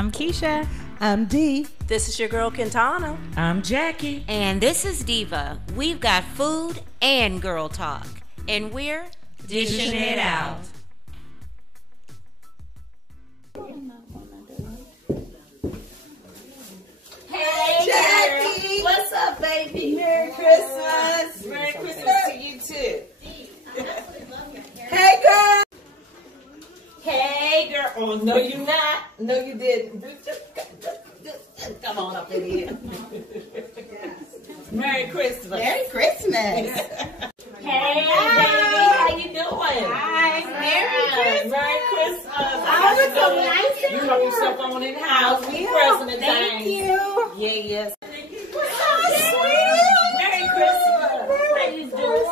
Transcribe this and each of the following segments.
I'm Keisha. I'm Dee. This is your girl, Quintana. I'm Jackie. And this is Diva. We've got food and girl talk. And we're dishing it out. Hey, Jackie. What's up, baby? Merry Christmas. Merry Christmas to you, too. Hey, girl. Hey, girl. Oh, no, you're not. No, you didn't. Come on up in here. Merry Christmas. Merry Christmas. Hey, baby. How you doing? Hi. Merry Christmas. Merry Christmas. Oh, it's so nice. You know yourself on in the house. We present things. Thank you. Yeah, yes. Merry Christmas. How you doing?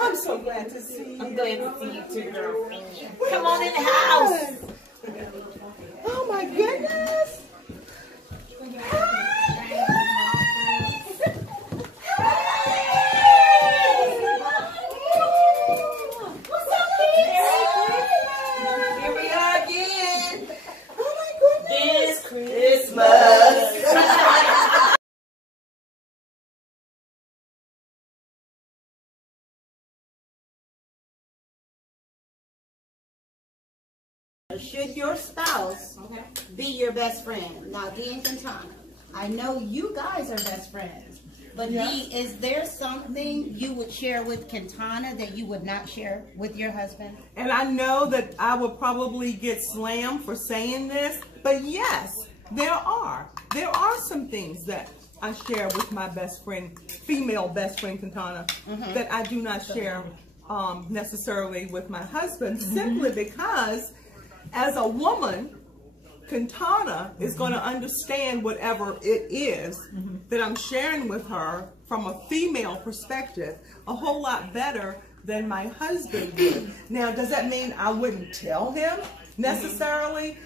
I'm so glad to see you. I'm glad to see you too, girl. Come on in the house. Oh my goodness. What's up, here we are again. Oh my goodness. It's Christmas. Should your spouse be your best friend? Now, Dee and Quintana, I know you guys are best friends, but Dee, is there something you would share with Quintana that you would not share with your husband? And I know that I would probably get slammed for saying this, but yes, there are some things that I share with my best friend, female best friend Quintana, that I do not share necessarily with my husband, simply because as a woman, Quintana is going to understand whatever it is that I'm sharing with her from a female perspective a whole lot better than my husband would. Now, does that mean I wouldn't tell him necessarily?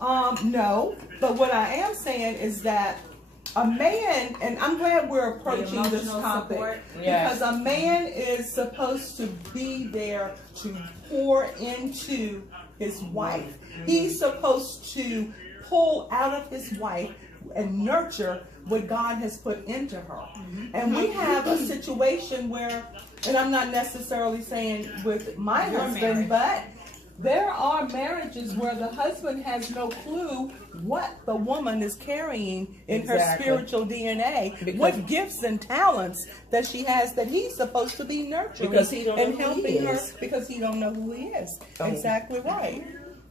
No. But what I am saying is that a man, and I'm glad we're approaching this topic, because a man is supposed to be there to pour into his wife. He's supposed to pull out of his wife and nurture what God has put into her. And we have a situation where, and I'm not necessarily saying with my husband, but there are marriages where the husband has no clue what the woman is carrying in her spiritual DNA, what gifts and talents that she has that he's supposed to be nurturing and helping her because he don't know who he is. Exactly right.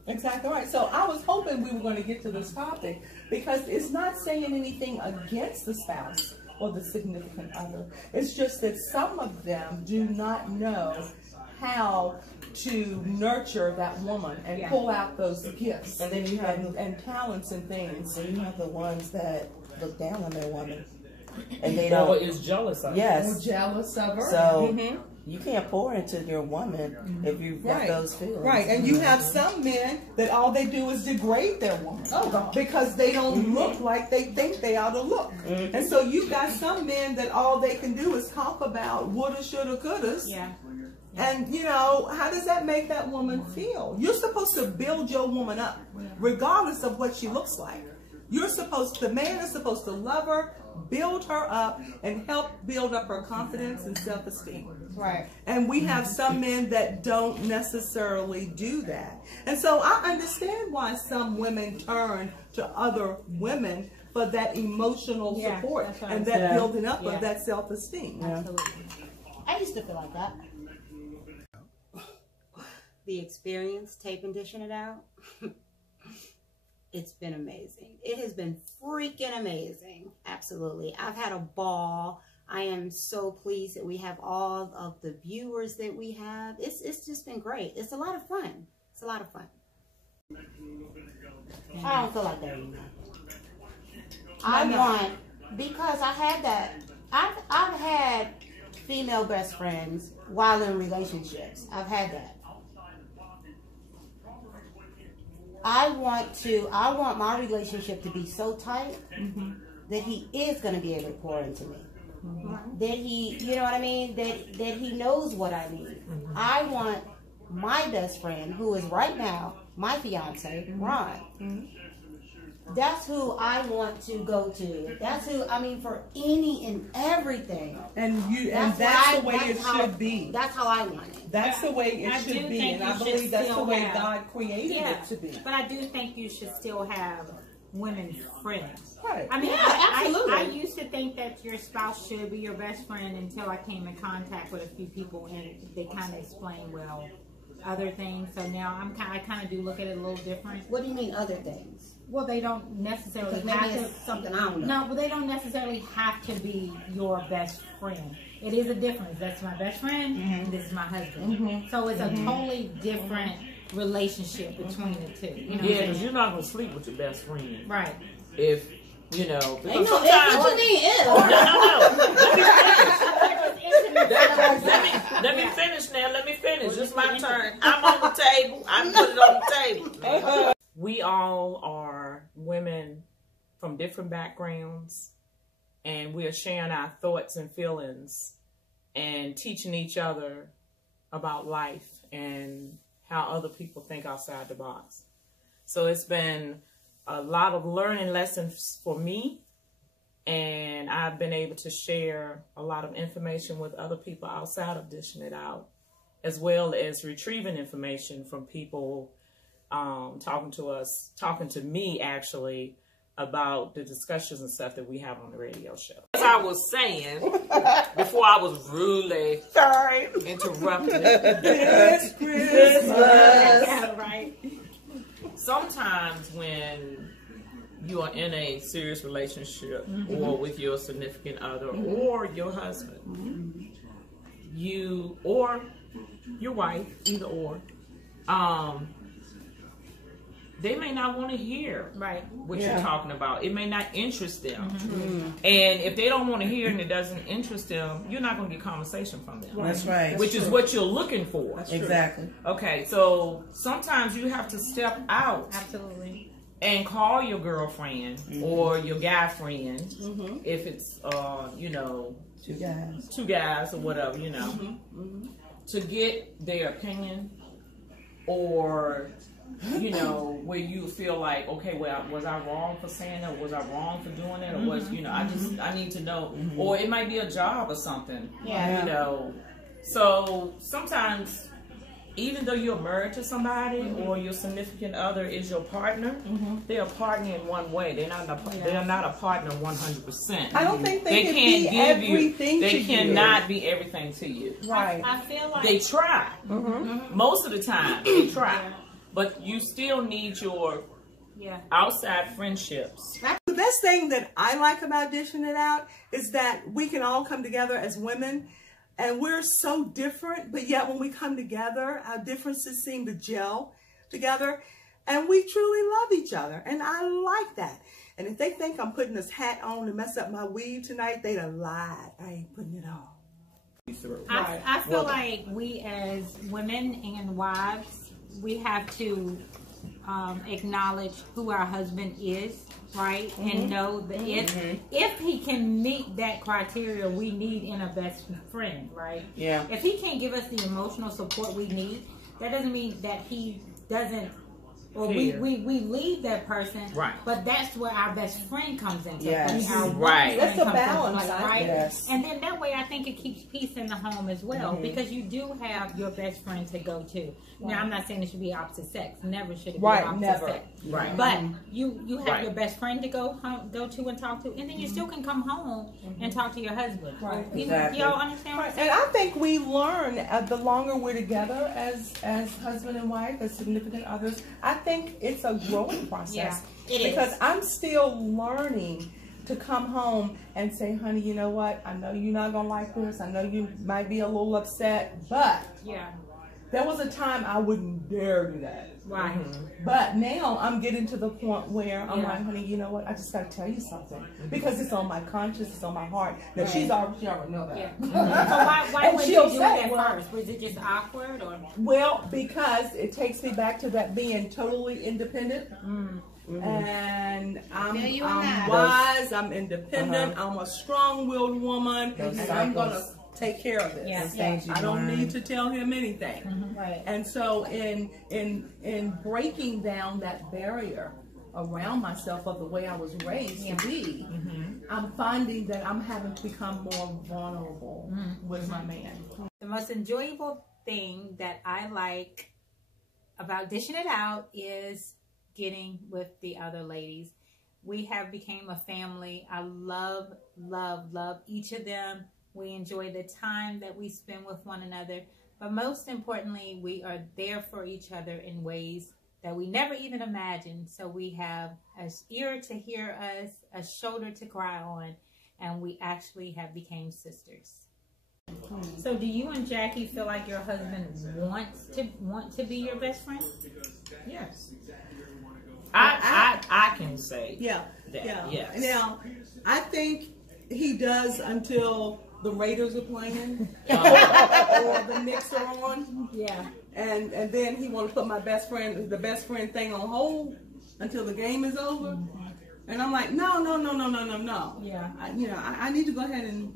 Exactly right. So I was hoping we were going to get to this topic because it's not saying anything against the spouse or the significant other. It's just that some of them do not know how to nurture that woman and pull out those gifts and then you have and talents and things. So you have the ones that look down on their woman and they don't. Or is jealous of her. Yes. Or jealous of her. So you can't pour into your woman if you've got those feelings. Right, and you have some men that all they do is degrade their woman. Because they don't look like they think they ought to look. And so you got some men that all they can do is talk about woulda, shoulda, couldas. Yeah. And, you know, how does that make that woman feel? You're supposed to build your woman up, regardless of what she looks like. The man is supposed to love her, build her up, and help build up her confidence and self-esteem. Right. And we have some men that don't necessarily do that. And so I understand why some women turn to other women for that emotional support and that building up of that self-esteem. Absolutely. I used to feel like that. The experience, taping, dishing it out, it's been amazing. It has been freaking amazing. Absolutely. I've had a ball. I am so pleased that we have all of the viewers that we have. It's just been great. It's a lot of fun. It's a lot of fun. I don't feel like that anymore. I want, because I had that, I've had female best friends while in relationships. I've had that. I want my relationship to be so tight that he is going to be able to pour into me. That he, you know what I mean? That he knows what I need. I want my best friend, who is right now my fiance, Ron. That's who I want to go to. That's who, I mean, for any and everything. And that's the way it should be. That's how I want it. That's the way it should be, and I believe that's the way God created it to be. But I do think you should still have women friends. Right. I mean, absolutely. I used to think that your spouse should be your best friend until I came in contact with a few people and they kind of explained, well, other things. So now I kind of do look at it a little different. What do you mean other things? Well, they don't necessarily Maybe have to. it's something I don't know. No, but they don't necessarily have to be your best friend. It is a difference. That's my best friend, and this is my husband. So it's a totally different relationship between the two. You know because you're not gonna sleep with your best friend. right. If you know, Ain't because no, sometimes what you mean, ew? no. Let me finish now. Let me finish. It's my turn. I'm on the table. I put it on the table. We all are women from different backgrounds, and we are sharing our thoughts and feelings and teaching each other about life and how other people think outside the box. So it's been a lot of learning lessons for me, and I've been able to share a lot of information with other people outside of Dishing It Out, as well as retrieving information from people talking to me actually about the discussions and stuff that we have on the radio show. As I was saying before, I was rudely interrupted. It's Christmas. Right. Sometimes when you are in a serious relationship or with your significant other or your husband, you or your wife, either or, they may not want to hear what you're talking about. It may not interest them. And if they don't want to hear and it doesn't interest them, you're not going to get conversation from them. That's right. Which is what you're looking for. Exactly. Okay, so sometimes you have to step out. Absolutely. And call your girlfriend or your guy friend if it's, two guys or whatever, to get their opinion, or where you feel like, okay, well, was I wrong for saying that? Was I wrong for doing that? Or was, I need to know. Or it might be a job or something. So sometimes, even though you're married to somebody or your significant other is your partner, they're a partner in one way. They're not a partner 100%. I don't think they can be everything to you. They cannot be everything to you. Right. I feel like They try. Most of the time, they try. But you still need your outside friendships. The best thing that I like about Dishing It Out is that we can all come together as women, and we're so different, but yet when we come together, our differences seem to gel together, and we truly love each other, and I like that. And if they think I'm putting this hat on to mess up my weave tonight, they'd have lied. I ain't putting it on. I feel like we as women and wives, we have to acknowledge who our husband is, right? And know that if he can meet that criteria we need in a best friend, right? Yeah. If he can't give us the emotional support we need, that doesn't mean that he doesn't, or we leave that person, right? But that's where our best friend comes into Yes. our right. That's a balance, right? Yes. And then that way, I think it keeps peace in the home as well, because you do have your best friend to go to. Now, I'm not saying it should be opposite sex. Never should it be opposite sex. Right. But you have your best friend to go to and talk to, and then you still can come home and talk to your husband. Right. Exactly. Y'all understand what I'm saying? And I think we learn the longer we're together as husband and wife, as significant others. I think it's a growing process. It is. Because I'm still learning to come home and say, honey, you know what? I know you're not gonna like this. I know you might be a little upset, but there was a time I wouldn't dare do that. Right. But now I'm getting to the point where I'm like, honey, you know what? I just got to tell you something because it's on my conscience, it's on my heart. Now she already know that. So why would you do that first? Was it just awkward or? Well, because it takes me back to that being totally independent. And I'm wise, I'm independent, I'm a strong-willed woman, and I'm gonna take care of this. Yeah. I don't need to tell him anything. Right. And so in breaking down that barrier around myself of the way I was raised to be, I'm finding that I'm having to become more vulnerable with my man. The most enjoyable thing that I like about dishing it out is getting with the other ladies. We have become a family. I love each of them. We enjoy the time that we spend with one another. But most importantly, we are there for each other in ways that we never even imagined. So we have an ear to hear us, a shoulder to cry on, and we actually have become sisters. So do you and Jackie feel like your husband want to be your best friend? Yes. I can say that. Yes. Now, I think he does until the Raiders are playing or the Knicks are on. Yeah. And then he want to put the best friend thing on hold until the game is over. And I'm like, no. Yeah. I need to go ahead and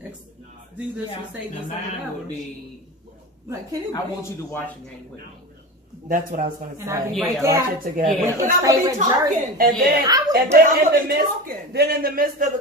do this and say this. Mine would be, like, can it I be? want you to watch the game with me. That's what I was going to say. I'd be right Watch there. it together. Yeah. But I'm gonna be talking. And then, in the midst of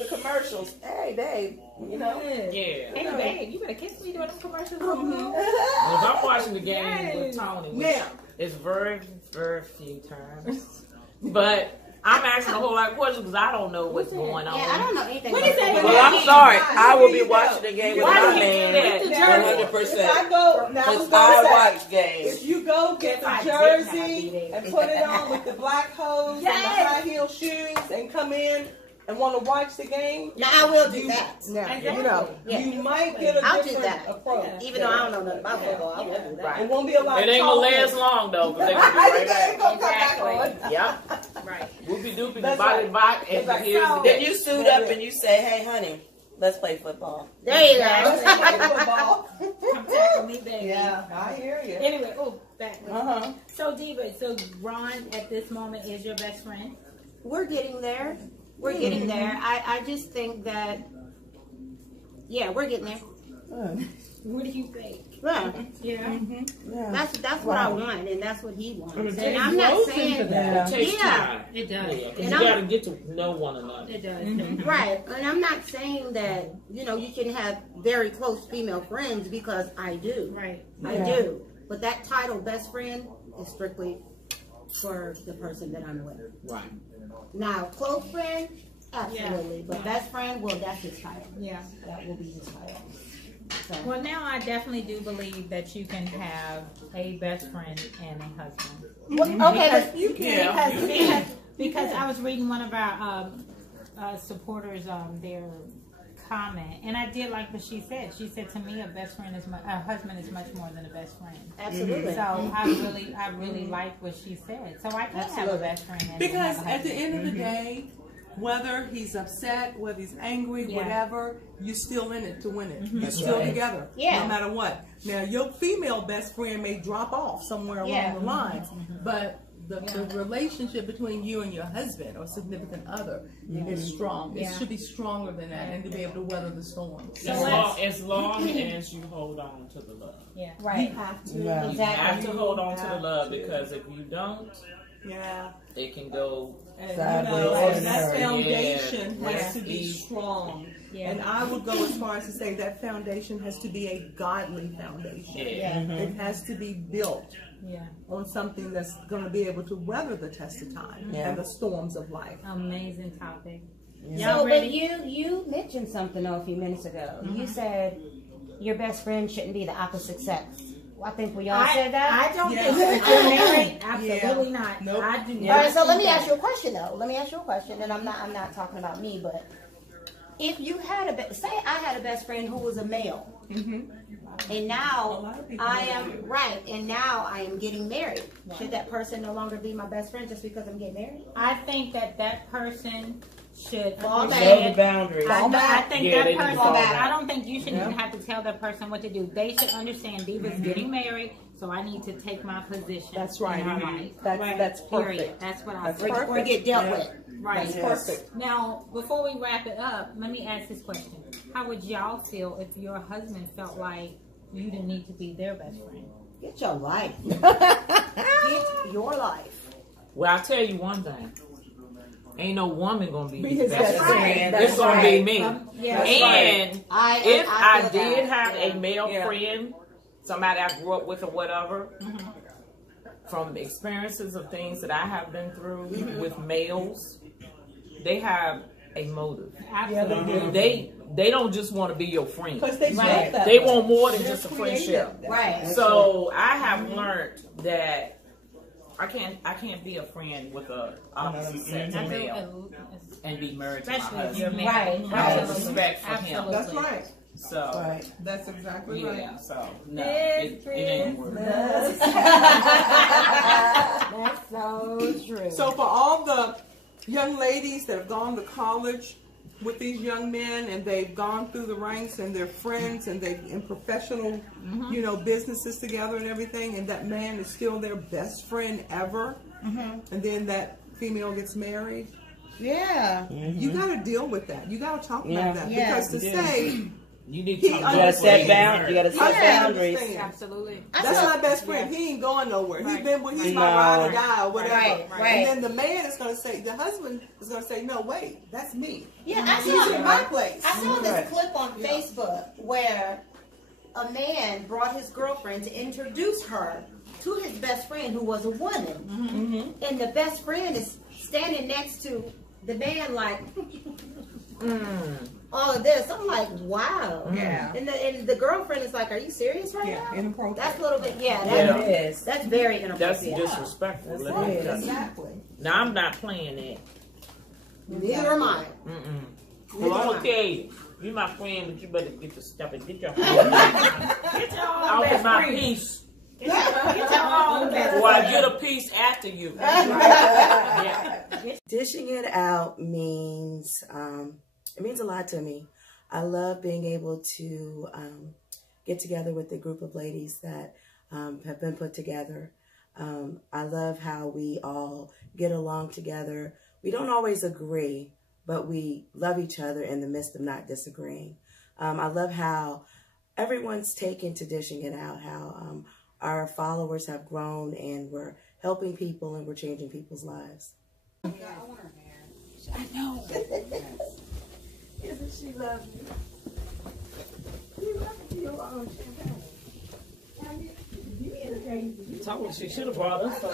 the commercials, hey babe, you know. Yeah. Hey, babe, you better kiss me during the commercials. If I'm watching the game with Tony, which Yeah. it's very, very few times, but I'm asking a whole lot of questions because I don't know what's going on. Yeah, I don't know anything. What is that? Well, I'm sorry. I will be Here you watching go. the game with Why my do you do man that? 100%. If I go, now I was Because gonna I say, watch games. if you go get If I the did not be jersey there. and put it on with the black hose and the high heel shoes and come in and want to watch the game, Now I will do that. now Exactly. you might get a I'll do different that. approach. Even though I don't know nothing about football, I will do that. It won't be a lot It of ain't gonna talking. last long though, because they're gonna be right It back. ain't gonna come back on. Yep. Right. Whoopie doopie, That's body right. bot, and It's like, here's the Then you suit up and you say, hey honey, let's play football. There you Let's go. play football. Come tackle me, baby. Yeah, I hear you. Anyway, back. Uh-huh. So Ron at this moment is your best friend? We're getting there. We're getting there. I just think that, yeah, we're getting there. What do you think? Yeah. Yeah. Yeah. That's what I want, and that's what he wants. It And takes I'm not growth saying into that. It takes Yeah. time. It does. Yeah, 'cause And you I'm- gotta get to know one another. It does. Right, and I'm not saying that you can have very close female friends, because I do. Right. I do. But that title, best friend, is strictly for the person that I'm with. Right. Now, close friend, absolutely. Yeah. But best friend, well, that's his title. Yeah. That will be his title. So, Well, now I definitely do believe that you can have a best friend and a husband. okay, but You can. Because I was reading one of our supporters their comment, and I did like what she said. She said to me, a husband is much more than a best friend. absolutely. So I really like what she said. So I can have a best friend and Because have a at the husband. end of the day, whether he's upset, whether he's angry, Yeah. whatever, you're still in it to win it. You're That's still right. together, Yeah. no matter what. Now, your female best friend may drop off somewhere Yeah. along the line, but the relationship between you and your husband or significant other is strong. It Yeah. should be stronger than that, and to be able to weather the storm. So As long as you hold on to the love. Yeah. You Right. have to. Yeah. You Exactly. have to hold on to the have love, to. because if you don't, Yeah. it can go. And, Sideways and that and foundation Yeah. has to be strong. Yeah. And I would go as far as to say that foundation has to be a godly foundation. Yeah. It has to be built Yeah. on something that's going to be able to weather the test of time Yeah. and the storms of life. Amazing topic. So, Y'all but ready? you mentioned something though a few minutes ago. You said your best friend shouldn't be the opposite sex. Well, I think we all said that. I don't Yeah. think so. If you're married, absolutely not. Nope. I do All not. right, so let me think ask you a question though. Let me ask you a question, and I'm not talking about me, but if you had say I had a best friend who was a male, and now lot of people I do. am right, and now I am getting married. Should that person no longer be my best friend just because I'm getting married? I think that person should Fall back. Know the understand. boundaries. I think Yeah, they that need to person. fall back. I don't think you should even have to tell that person what to do. They should understand Diva's getting married, so I need to take my position. That's right. In her life. That's Period. perfect. That's what I That's think. perfect. Or get dealt Yeah. with. Right. That's perfect. Now, before we wrap it up, let me ask this question. how would y'all feel if your husband felt like you didn't need to be their best friend? Get your life. Get your life. Well, I'll tell you one thing. Ain't no woman gonna be his his best best friend. friend. It's gonna be me. Yeah. And if I feel did that. have a male Yeah. friend, somebody I grew up with or whatever, from the experiences of things that I have been through with males, they have a motive. Absolutely. They don't just want to be your friend. Because they Right. built that They way. want more than They're just a creative friendship. that Right. way. So I have learned that I can't be a friend with a opposite sex male and be married to my Especially if husband. you're Right, married. right. Out of Absolutely. respect for him. Absolutely. That's right. So Right. That's exactly yeah, right. so no, it ain't work. That's so true. So for all the young ladies that have gone to college with these young men and they've gone through the ranks and they're friends and they're in professional, you know, businesses together and everything, and that man is still their best friend ever, and then that female gets married, Yeah. you got to deal with that. You got to talk about that Yeah. because to say You need He to talk You about gotta set being boundaries. You married. gotta set I boundaries. understand. Absolutely. That's my best friend. He ain't going nowhere. He's been with, he's my No. ride or die or whatever. Right, right. And then the man is going to say, the husband is going to say, no, wait, that's me. Yeah, I He's in saw, my place. I saw this Right. clip on Facebook where a man brought his girlfriend to introduce her to his best friend who was a woman. And the best friend is standing next to the man like all of this. I'm like, wow. Yeah. And the girlfriend is like, are you serious right Yeah, now? inappropriate. That's a little bit, yeah. Yeah. That, It is. That's very That's inappropriate. disrespectful. That's Let right. me tell you. Exactly. Now I'm not playing that. Neither am I. Well, I'm gonna tell you, you my friend, but you better get your stuff and get your I'll get my piece. Or I get a piece after you. Yeah. Dishing it out means it means a lot to me. I love being able to get together with a group of ladies that have been put together. I love how we all get along together. We don't always agree, but we love each other in the midst of not disagreeing. I love how everyone's taken to dishing it out, how our followers have grown and we're helping people and we're changing people's lives. I know. Isn't she lovely? You love your own champagne. Told her she should have brought us some.